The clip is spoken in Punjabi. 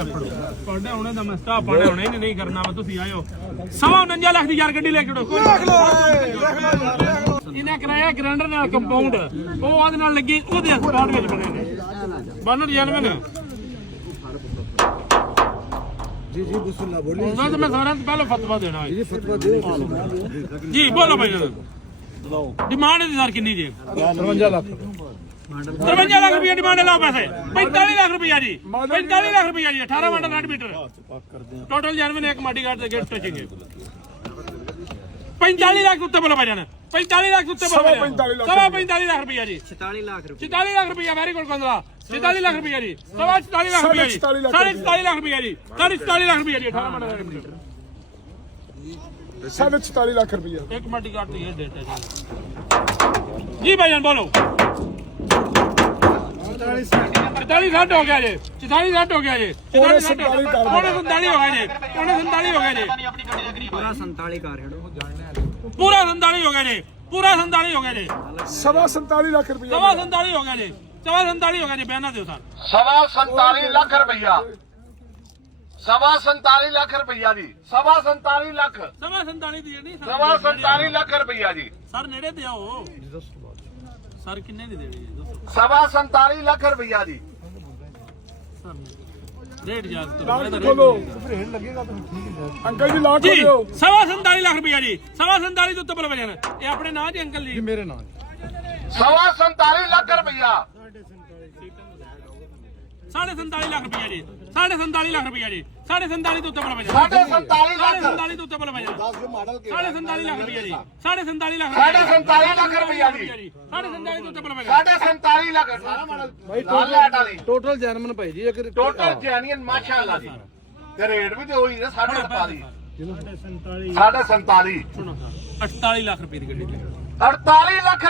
ਆਪਣਾ ਤੁਹਾਡੇ ਹੁਣੇ ਦਾ ਮਸਤਾ ਪਾਣੇ ਹੁਣੇ ਨਹੀਂ ਕਰਨਾ ਵਾ ਤੁਸੀਂ ਆਇਓ 49 ਲੱਖ ਦੀ ਯਾਰ ਗੱਡੀ ਲੈ ਕੇ ਉਡੋ ਇਹਨੇ ਕਰਾਇਆ ਗ੍ਰੈਂਡਰ ਨਾਲ ਕੰਪਾਊਂਡ ਉਹ ਉਹਦੇ ਨਾਲ ਲੱਗੀ ਉਹਦੇ ਸਪਾਟ ਵਿੱਚ ਬਣੇ ਨੇ ਬਾਨਰ ਜਨਮਨ जी जी बिस्मिल्लाह बोलिए ਉਹਨਾਂ ਤੋਂ ਮੈਂ ਸਾਰਿਆਂ ਤੋਂ ਪਹਿਲਾਂ ਫਤਵਾ ਦੇਣਾ जी फतवा दे ਜੀ ਬੋਲੋ ਭਾਈ ਡਿਮਾਂਡ ਦੀ ਸਰ ਕਿੰਨੀ ਜੀ 53 लाख 53 ਲੱਖ ਰੁਪਏ ਡਿਮਾਂਡ ਲਾਓ ਪੈਸੇ 45 ਲੱਖ ਰੁਪਏ ਜੀ 45 ਲੱਖ ਰੁਪਏ ਜੀ 18 ਮਾਡਲ 8 ਮੀਟਰ ਟੋਟਲ ਜਨਮਨ ਇੱਕ ਮਾਡੀ ਗਾਰਡ ਦੇ ਗੇਟ ਟਚਿੰਗ 45 ਲੱਖ ਉੱਤੇ ਬੋਲੋ ਭਾਈ 45 ਲੱਖ ਉੱਤੇ ਬੋਲੋ 45 ਲੱਖ ਰੁਪਏ ਜੀ 46 ਲੱਖ ਰੁਪਏ ਵੈਰੀ ਗੁੱਡ ਕੰਦਰਾ 46 ਲੱਖ ਰੁਪਏ ਜੀ 44 ਲੱਖ ਰੁਪਏ ਜੀ 44 ਲੱਖ ਰੁਪਏ ਜੀ 44 ਲੱਖ ਰੁਪਏ ਜੀ 18 ਮਾਡਲ 8 ਮੀਟਰ 44 लाख रुपया एक मल्टी कार्ड तो ये देते हैं जी भाईजान बोलो 44 60 हो गया जी 44 60 हो गया जी 47 हो गया जी 47 हो गया जी पूरा 47 कार है पूरा 47 हो गया जी पूरा 47 हो गया जी 47 लाख रुपया 47 हो गया जी 47 हो गया जी बयाना दो सर 47 लाख रुपया 47 लाख रुपया जी 47 लाख 47 ਦੀ ਨਹੀਂ 47 लाख रुपया जी ਸਰ ਨੇੜੇ ਤੇ ਆਓ ਸਰ ਕਿੰਨੇ ਦੀ ਦੇਣੀ ਹੈ ਦੱਸੋ 47 लाख रुपया जी ਰੇਟ ਯਾਦ बोलो अंकल जी लाख जी बोलो 47 ਲੱਖ ਰੁਪਇਆ ਜੀ 47 ਦੇ ਉੱਤੇ ਬੋਲ ਵਜਨ ਇਹ ਆਪਣੇ ਨਾਂ ਜੀ ਅੰਕਲ ਜੀ मेरे नाम 47 लाख रुपया 47 ਲੱਖ ਰੁਪਇਆ ਜੀ 47 ਲੱਖ ਰੁਪਇਆ ਜੀ 47 ਦੇ ਉੱਤੇ ਬੋਲ ਵਜਨ 47 लाख 47 ਦੇ ਉੱਤੇ ਬੋਲ ਵਜਨ 47 ਲੱਖ ਰੁਪਇਆ ਜੀ 47 ਲੱਖ 47 लाख रुपया जी 47 ਦੇ ਉੱਤੇ ਬੋਲ ਵਜਨ 47 लाख सारा मॉडल लाल लाइट वाली टोटल जैनमन भाई जी अगर टोटल जैनियन माशाअल्लाह जी ते रेट भी ते होई है 47 47 ਸੁਣੋ 48 ਲੱਖ ਰੁਪਏ ਦੀ ਗੱਡੀ 48 लाख